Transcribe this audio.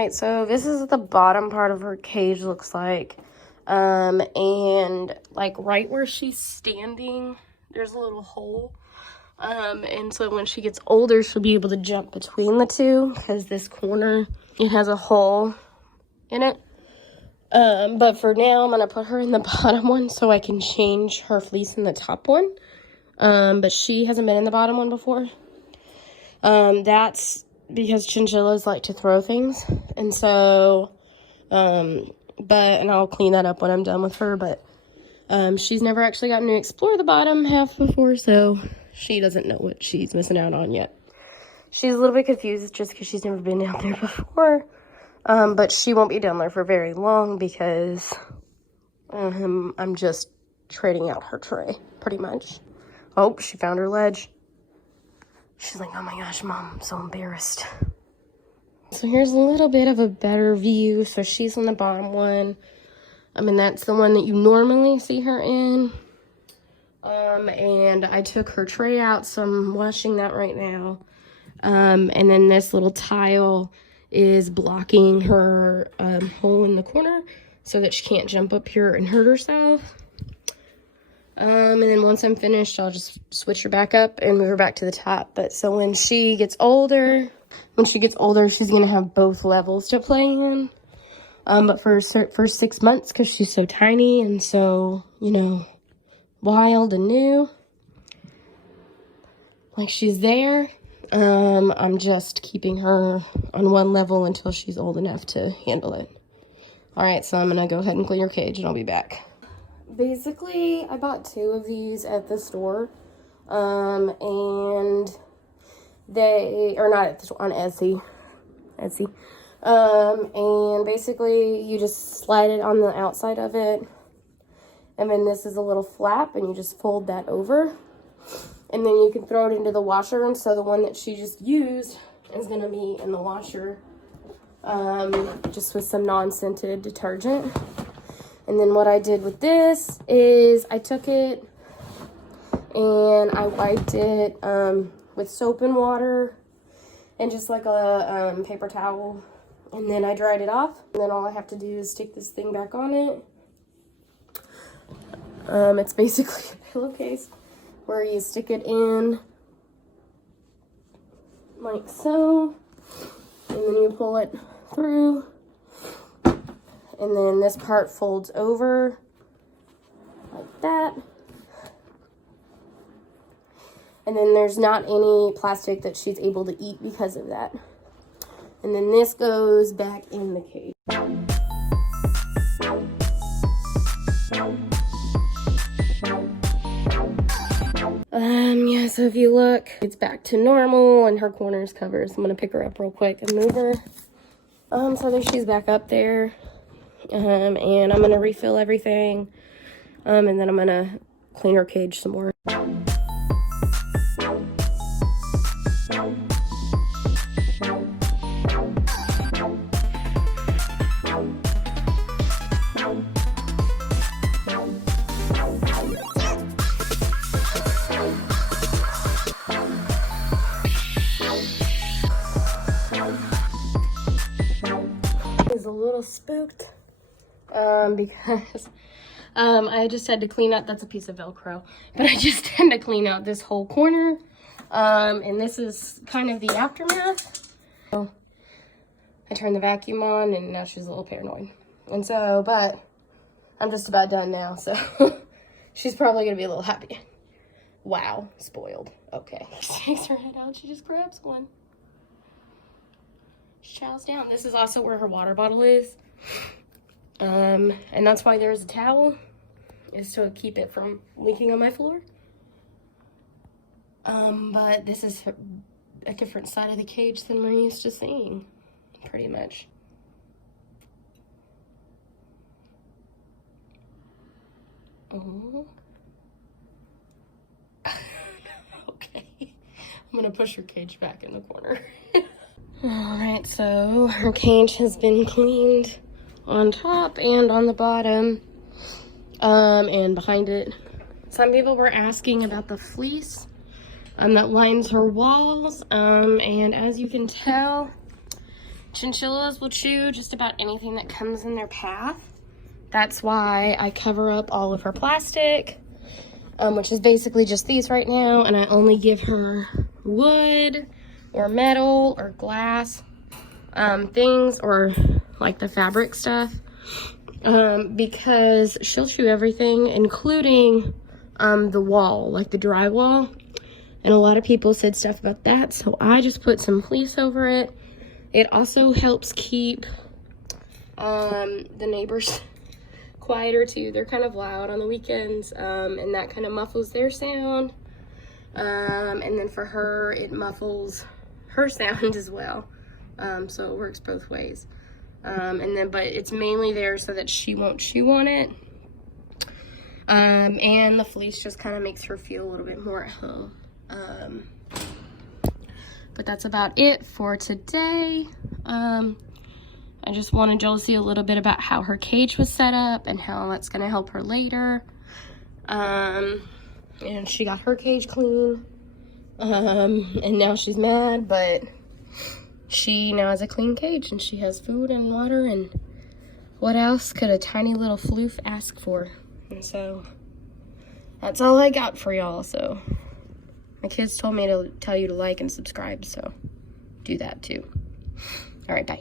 Right, so this is what the bottom part of her cage looks like. And like right where she's standing, there's a little hole. And so when she gets older, she'll be able to jump between the two because this corner, it has a hole in it. But for now, I'm going to put her in the bottom one so I can change her fleece in the top one. But she hasn't been in the bottom one before. That's because chinchillas like to throw things. And so, and I'll clean that up when I'm done with her. But she's never actually gotten to explore the bottom half before, so she doesn't know what she's missing out on yet. She's a little bit confused just because she's never been down there before. But she won't be down there for very long because I'm just trading out her tray, pretty much. Oh, she found her ledge. She's like, oh my gosh, Mom, I'm so embarrassed. So here's a little bit of a better view. So she's on the bottom one. I mean, that's the one that you normally see her in. And I took her tray out, so I'm washing that right now. And then this little tile is blocking her hole in the corner so that she can't jump up here and hurt herself. And then once I'm finished, I'll just switch her back up and move her back to the top. But so when she gets older, she's going to have both levels to play in. But for 6 months, because she's so tiny and so, you know, wild and new, like she's there, I'm just keeping her on one level until she's old enough to handle it. All right, so I'm going to go ahead and clean her cage and I'll be back. Basically, I bought 2 of these at the store, and they are not at the store, on Etsy, and basically you just slide it on the outside of it, and then this is a little flap, and you just fold that over, and then you can throw it into the washer. And so the one that she just used is going to be in the washer, just with some non-scented detergent. And then what I did with this is I took it and I wiped it with soap and water and just like a paper towel. And then I dried it off. And then all I have to do is stick this thing back on it. It's basically a pillowcase where you stick it in like so. And then you pull it through. And then this part folds over like that. And then there's not any plastic that she's able to eat because of that. And then this goes back in the cage. Yeah, so if you look, it's back to normal and her corner is covered. So I'm gonna pick her up real quick and move her. So there she's back up there. And I'm going to refill everything, and then I'm going to clean her cage some more. She's a little spooked. Because I just had to clean out, that's a piece of Velcro, but I just had to clean out this whole corner, and this is kind of the aftermath. So I turned the vacuum on, and now she's a little paranoid, and so, but I'm just about done now, so she's probably gonna be a little happy. Wow, spoiled. Okay, she takes her head out, she just grabs one. She chows down. This is also where her water bottle is. And that's why there's a towel, is to keep it from leaking on my floor. But this is a different side of the cage than we're used to seeing, pretty much. Oh. Okay. I'm gonna push her cage back in the corner. Alright, so her cage has been cleaned on top and on the bottom, and behind it. Some people were asking about the fleece that lines her walls, and as you can tell, Chinchillas will chew just about anything that comes in their path. That's why I cover up all of her plastic, which is basically just these right now, and I only give her wood or metal or glass things, or like the fabric stuff, because she'll chew everything, including the wall, like the drywall. And a lot of people said stuff about that, so I just put some fleece over it. It also helps keep the neighbors quieter too. They're kind of loud on the weekends, and that kind of muffles their sound. And then for her, it muffles her sound as well. So it works both ways. But it's mainly there so that she won't chew on it. And the fleece just kind of makes her feel a little bit more at home. But that's about it for today. I just wanted y'all to see a little bit about how her cage was set up and how that's going to help her later. And she got her cage clean. And now she's mad, but she now has a clean cage and she has food and water, and what else could a tiny little floof ask for? And so that's all I got for y'all. So my kids told me to tell you to like and subscribe, so do that too. All right, bye.